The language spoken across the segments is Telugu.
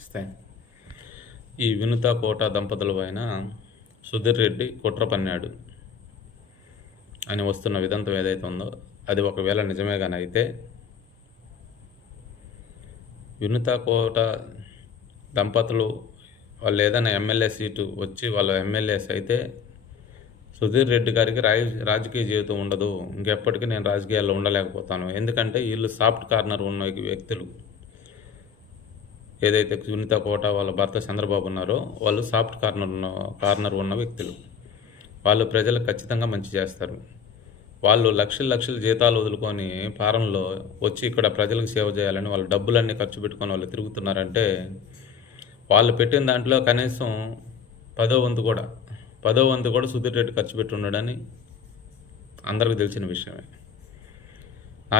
ఇస్తాయి. ఈ వినుత కోట దంపతుల పైన సుధీర్ రెడ్డి కుట్ర పన్నాడు అని వస్తున్న విదంతం ఏదైతే ఉందో అది ఒకవేళ నిజమే కానీ అయితే వినుత కోట దంపతులు వాళ్ళు ఏదైనా ఎమ్మెల్యే సీటు వచ్చి వాళ్ళు ఎమ్మెల్యేస్ అయితే సుధీర్ రెడ్డి గారికి రాజకీయ జీవితం ఉండదు. ఇంకెప్పటికీ నేను రాజకీయాల్లో ఉండలేకపోతాను. ఎందుకంటే వీళ్ళు సాఫ్ట్ కార్నర్ ఉన్న వ్యక్తులు. ఏదైతే సునీత కోట వాళ్ళ భర్త చంద్రబాబు ఉన్నారో వాళ్ళు సాఫ్ట్ కార్నర్ ఉన్న వ్యక్తులు. వాళ్ళు ప్రజలకు ఖచ్చితంగా మంచి చేస్తారు. వాళ్ళు లక్షల జీతాలు వదులుకొని ఫారంలో వచ్చి ఇక్కడ ప్రజలకు సేవ చేయాలని వాళ్ళు డబ్బులన్నీ ఖర్చు పెట్టుకొని వాళ్ళు తిరుగుతున్నారంటే వాళ్ళు పెట్టిన దాంట్లో కనీసం 10వ వంతు కూడా సుధీర్ రెడ్డి ఖర్చు పెట్టి ఉన్నాడని అందరికీ తెలిసిన విషయమే. నా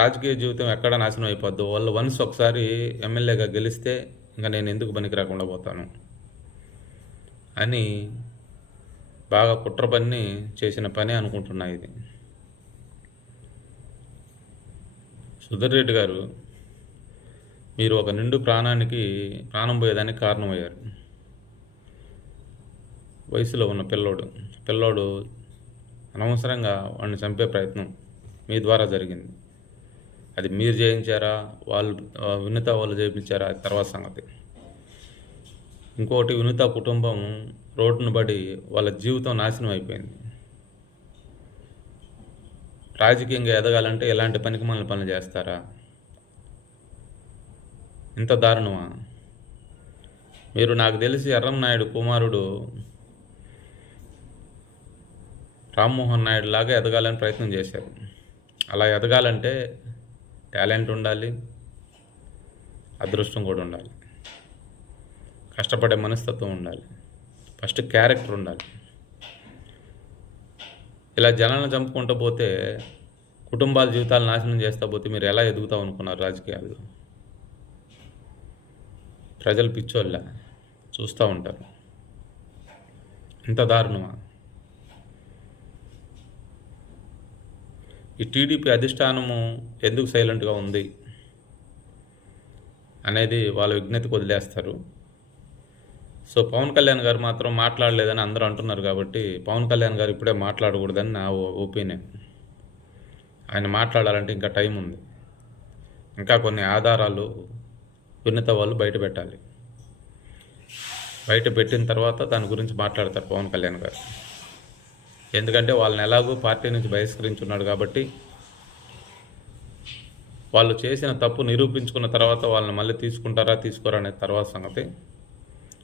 రాజకీయ జీవితం ఎక్కడ నాశనం అయిపోద్దు, వాళ్ళు వన్స్ ఒకసారి ఎమ్మెల్యేగా గెలిస్తే ఇంకా నేను ఎందుకు పనికి రాకుండా పోతాను అని బాగా కుట్ర పన్ని చేసిన పని అనుకుంటున్నా ఇది. సుధీర్ రెడ్డి గారు మీరు ఒక నిండు ప్రాణం పోయేదానికి కారణమయ్యారు. వయసులో ఉన్న పిల్లోడు అనవసరంగా వాడిని చంపే ప్రయత్నం మీ ద్వారా జరిగింది. అది మీరు చేయించారా వినుత వాళ్ళు చేయించారా అది తర్వాత సంగతి. ఇంకోటి వినుత కుటుంబం రోడ్డును పడి వాళ్ళ జీవితం నాశనం అయిపోయింది. రాజకీయంగా ఎదగాలంటే ఎలాంటి పనికి మనల్ని పనులు చేస్తారా? ఇంత దారుణమా? మీరు నాకు తెలిసి ఎర్రంనాయుడు కుమారుడు రామ్మోహన్ నాయుడు లాగా ఎదగాలని ప్రయత్నం చేశారు. అలా ఎదగాలంటే టాలెంట్ ఉండాలి, అదృష్టం కూడా ఉండాలి, కష్టపడే మనస్తత్వం ఉండాలి, ఫస్ట్ క్యారెక్టర్ ఉండాలి. ఇలా జనాలను చంపుకుంటూ పోతే కుటుంబాల జీవితాలు నాశనం చేస్తూ పోతే మీరు ఎలా ఎదుగుతాం అనుకున్నారు రాజకీయాల్లో? ప్రజలు పిచ్చోళ్ళ చూస్తూ ఉంటారు. ఇంత దారుణమా? ఈ టీడీపీ అధిష్టానము ఎందుకు సైలెంట్గా ఉంది అనేది వాళ్ళ విజ్ఞతకు వదిలేస్తారు. సో పవన్ కళ్యాణ్ గారు మాత్రం మాట్లాడలేదని అందరూ అంటున్నారు కాబట్టి పవన్ కళ్యాణ్ గారు ఇప్పుడే మాట్లాడకూడదని నా ఒపీనియన్. ఆయన మాట్లాడాలంటే ఇంకా టైం ఉంది. ఇంకా కొన్ని ఆధారాలు వినత వాళ్ళు బయట పెట్టాలి. బయట పెట్టిన తర్వాత దాని గురించి మాట్లాడతారు పవన్ కళ్యాణ్ గారు. ఎందుకంటే వాళ్ళని ఎలాగో పార్టీ నుంచి బహిష్కరించున్నాడు కాబట్టి వాళ్ళు చేసిన తప్పు నిరూపించుకున్న తర్వాత వాళ్ళని మళ్ళీ తీసుకుంటారా తీసుకోరా అనే తర్వాత సంగతి.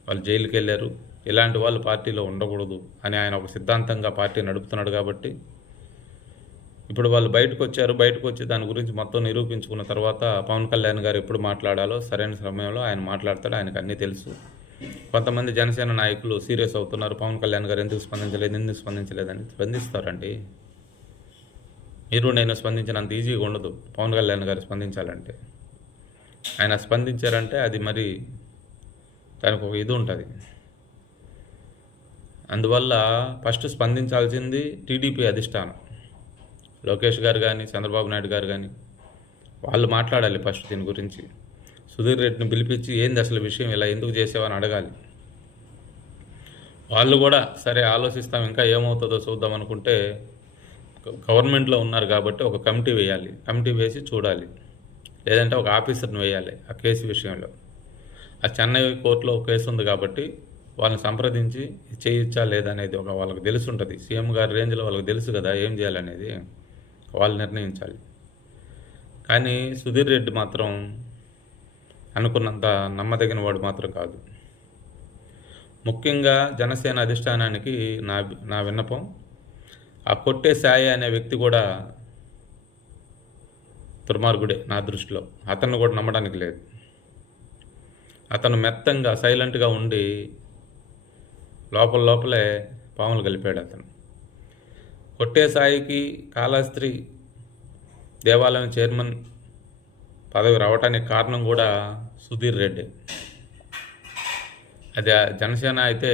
వాళ్ళు జైలుకి వెళ్ళారు. ఇలాంటి వాళ్ళు పార్టీలో ఉండకూడదు అని ఆయన ఒక సిద్ధాంతంగా పార్టీ నడుపుతున్నాడు కాబట్టి ఇప్పుడు వాళ్ళు బయటకు వచ్చారు. బయటకు వచ్చి దాని గురించి మొత్తం నిరూపించుకున్న తర్వాత పవన్ కళ్యాణ్ గారు ఎప్పుడు మాట్లాడాలో సరైన సమయంలో ఆయన మాట్లాడతాడు. ఆయనకు అన్నీ తెలుసు. కొంతమంది జనసేన నాయకులు సీరియస్ అవుతున్నారు. పవన్ కళ్యాణ్ గారు ఎందుకు స్పందించలేదని. స్పందిస్తారండి. మీరు నేను స్పందించినంత ఈజీగా ఉండదు పవన్ కళ్యాణ్ గారు స్పందించాలంటే. ఆయన స్పందించారంటే అది మరి దానికి ఒక ఇది ఉంటుంది. అందువల్ల ఫస్ట్ స్పందించాల్సింది టీడీపీ అధిష్టానం. లోకేష్ గారు కానీ చంద్రబాబు నాయుడు గారు కానీ వాళ్ళు మాట్లాడాలి ఫస్ట్ దీని గురించి. సుధీర్ రెడ్డిని పిలిపించి ఏంది అసలు విషయం, ఇలా ఎందుకు చేసావని అడగాలి. వాళ్ళు కూడా సరే ఆలోచిస్తాం ఇంకా ఏమవుతుందో చూద్దాం అనుకుంటే గవర్నమెంట్లో ఉన్నారు కాబట్టి ఒక కమిటీ వేయాలి. కమిటీ వేసి చూడాలి. లేదంటే ఒక ఆఫీసర్ని వేయాలి ఆ కేసు విషయంలో. ఆ చెన్నై కోర్టులో ఒక కేసు ఉంది కాబట్టి వాళ్ళని సంప్రదించి చేయొచ్చా లేదనేది ఒక వాళ్ళకి తెలిసి ఉంటుంది. సీఎం గారి రేంజ్లో వాళ్ళకి తెలుసు కదా ఏం చేయాలనేది. వాళ్ళు నిర్ణయించాలి. కానీ సుధీర్ రెడ్డి మాత్రం అనుకున్నంత నమ్మదగిన వాడు మాత్రం కాదు. ముఖ్యంగా జనసేన అధిష్టానానికి నా విన్నపం, ఆ కొట్టే సాయి అనే వ్యక్తి కూడా దుర్మార్గుడే నా దృష్టిలో. అతన్ని కూడా నమ్మడానికి లేదు. అతను మెత్తంగా సైలెంట్గా ఉండి లోపలే పాములు కలిపాడు. అతను కొట్టే సాయికి కాళహస్త్రి దేవాలయం చైర్మన్ పదవి రావడానికి కారణం కూడా సుధీర్ రెడ్డి. అది జనసేన అయితే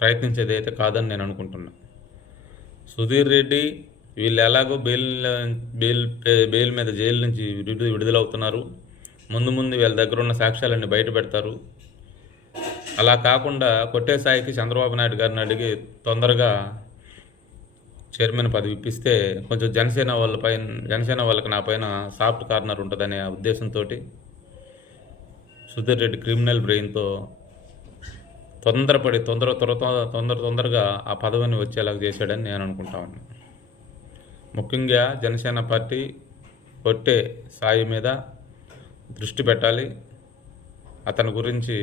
ప్రయత్నించేది అయితే కాదని నేను అనుకుంటున్నా. సుధీర్ రెడ్డి వీళ్ళు ఎలాగో బెయిల్ మీద జైలు నుంచి విడుదలవుతున్నారు. ముందు ముందు వీళ్ళ దగ్గర ఉన్న సాక్ష్యాలన్నీ బయట పెడతారు. అలా కాకుండా కొట్టే సాయికి చంద్రబాబు నాయుడు గారిని అడిగి తొందరగా చైర్మన్ పదవి ఇప్పిస్తే కొంచెం జనసేన వాళ్ళకి నా పైన సాఫ్ట్ కార్నర్ ఉంటుందనే ఉద్దేశంతో సుధీర్ రెడ్డి క్రిమినల్ బ్రెయిన్తో తొందరగా ఆ పదవిని వచ్చేలాగా చేశాడని నేను అనుకుంటా ఉన్నాను. ముఖ్యంగా జనసేన పార్టీ కొట్టే సాయి మీద దృష్టి పెట్టాలి, అతని గురించి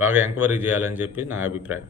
బాగా ఎంక్వైరీ చేయాలని చెప్పి నా అభిప్రాయం.